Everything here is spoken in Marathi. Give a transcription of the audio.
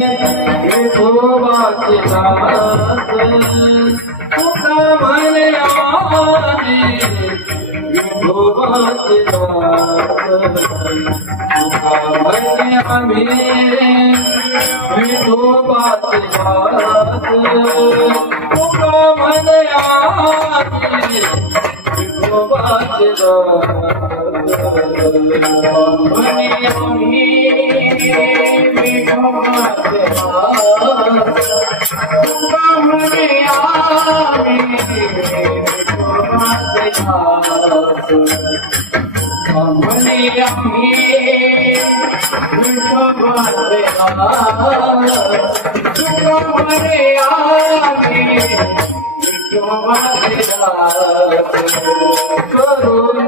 विठोबाची दास तुका म्हणे आम्ही विठोबाची दास तुका म्हणे आम्ही विठोबाची दास तुका म्हणे आम्ही विठोबाची दास म्हणे आम्ही विठोबाची करून